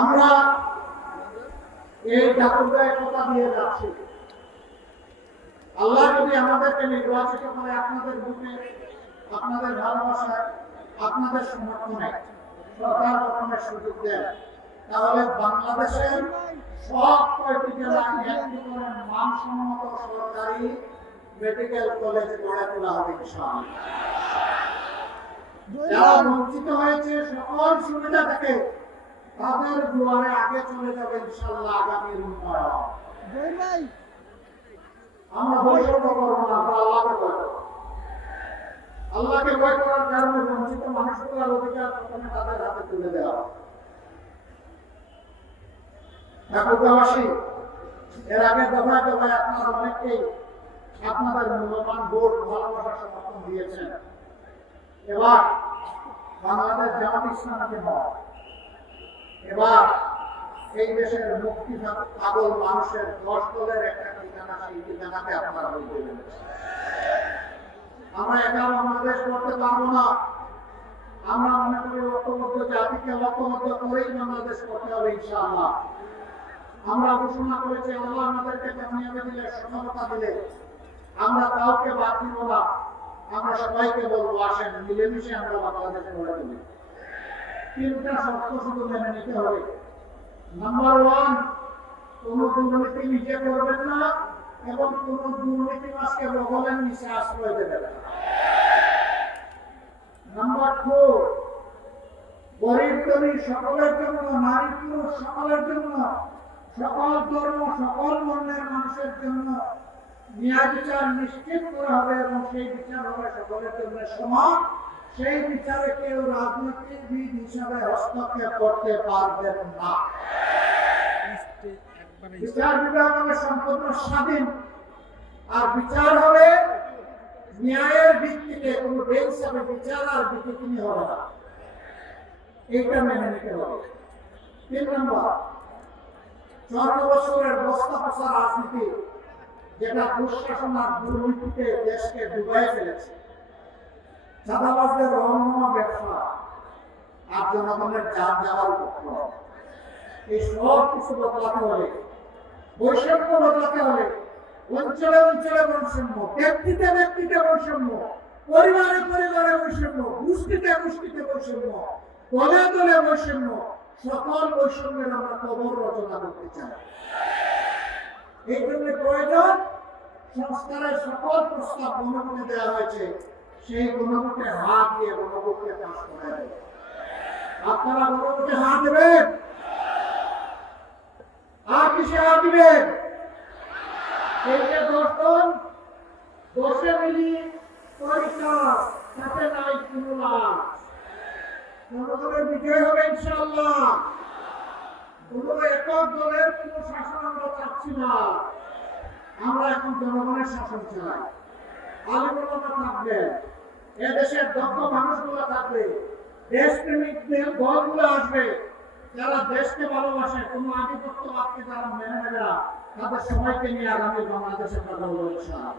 আমরা এই জাতীয় কথা দিয়ে যাচ্ছি। আল্লাহ যদি আমাদেরকে নির্বাচিত করে আপনাদের বুকে, আপনাদের ভালোবাসায়, আপনাদের সমর্থনে সরকার গঠনের সুযোগ দেন, তাহলে বাংলাদেশের সব কয়টি জেলায় একটি করে মানসম্মত সরকারি মেডিকেল কলেজ গড়ে তোলা হবে ইনশাআল্লাহ। যারা বঞ্চিত হয়েছে সকল সুবিধা থেকে তাদের দুয়ারে আগে চলে যাবে ইনশাআল্লাহ আগামীর উন্নয়ন। আমরা বৈষম্য করবো না, আমরা আল্লাহকে ভয় করবো। আল্লাহকে ভয় করার কারণে বঞ্চিত মানুষগুলোর অধিকার প্রথমে তাদের হাতে তুলে দেওয়া। ঢাকাবাসী, এর আগে দফায় দফায় আপনারা অনেকেই আপনাদের মূল্যবান ভোট ভালোবাসার সমর্থন দিয়েছেন। এবার বাংলাদেশ জামাত ইসলামকে নয়, এবার এই দেশের মুক্তি পাগল মানুষের 10 দলের একটা ঠিকানা, সেই ঠিকানাকে আপনারা বলতে দেবেন। আমরা একা বাংলাদেশ করতে পারবো না। আমরা মনে করি ঐক্যবদ্ধ জাতিকে ঐক্যবদ্ধ করেই বাংলাদেশ করতে হবে ইনশাআল্লাহ। আমরা ঘোষণা করেছি আল্লাহ আমাদেরকে কামিয়াবি দিলে, সফলতা দিলে আমরা কাউকে বাদ দিব না। আমরা সবাইকে বলবো আসেন মিলেমিশে আমরা বাংলাদেশ গড়ে তুলি। 3টা শর্ত শুধু মেনে নিতে হবে। নাম্বার 1, কোন দুর্নীতি নিজে করবেন না এবং কোন দুর্নীতিবাজকে বগলের নিচে আশ্রয় দেবেন না। নাম্বার 2, গরিব ধনী সকলের জন্য, নারী পুরুষ সকলের জন্য, সকল ধর্ম সকল বর্ণের মানুষের জন্য ন্যায় বিচার নিশ্চিত করা হবে এবং সেই বিচার হবে সকলের জন্য সমান। সেই বিচারে কেউ রাজনৈতিকবিদ হিসাবে হস্তক্ষেপ করতে পারবেন না। বিচার বিভাগ হবে সম্পূর্ণ স্বাধীন, আর বিচার হবে ন্যায়ের ভিত্তিতে, কোনো বেঞ্চ হবে বিচার আর বিচক্ষণ হবে না। এইটা মেনে নিতে হবে। 3 নম্বর, 14 বছরের বস্তা পচা রাজনীতি, যেটা দুঃশাসন আর দুর্নীতিতে দেশকে ডুবাই ফেলেছে, চাঁদাবাজদের রহমনা ব্যবসা আর জনগণের যান যাওয়ার উপক্রম, এই সব কিছু বদলাতে হলে, বৈষম্য বদলাতে হলে, অঞ্চলে অঞ্চলে বৈষম্য, ব্যক্তিতে ব্যক্তিতে বৈষম্য, পরিবারে পরিবারে বৈষম্য, গোষ্ঠীতে গোষ্ঠীতে বৈষম্য, দলে দলে বৈষম্য, সকল বৈষম্যের আমরা কবর রচনা করতে চাই। এই জন্য প্রয়োজন সংস্কারের সকল প্রস্তাব গণভোটে দেওয়া হয়েছে, সেই গণভোটে হাত দিয়ে গণভোটকে পাস করা যাবে। আপনারা গণভোটে হাত দেবেন, আর কিসে হাত দিবেন? এই যে 10 জন 10 মিলি পরিষ্কার, সাথে নাই কোনো লাভ। জনগণের বিজয় হবে ইনশাআল্লাহ। কোনো একক দলের কোনো শাসন আমরা চাচ্ছি না। আমরা এখন জনগণের শাসন চাই। আলিমুল্লাহ থাকবে, এদেশের দক্ষ মানুষগুলো থাকবে, দেশপ্রেমিক দলগুলো আসবে, যারা দেশকে ভালোবাসে, কোনো আধিপত্যবাদকে যারা মেনে নেবে না, তাদের সবাইকে নিয়ে আগামী বাংলাদেশের কথা বলবো ইনশাআল্লাহ।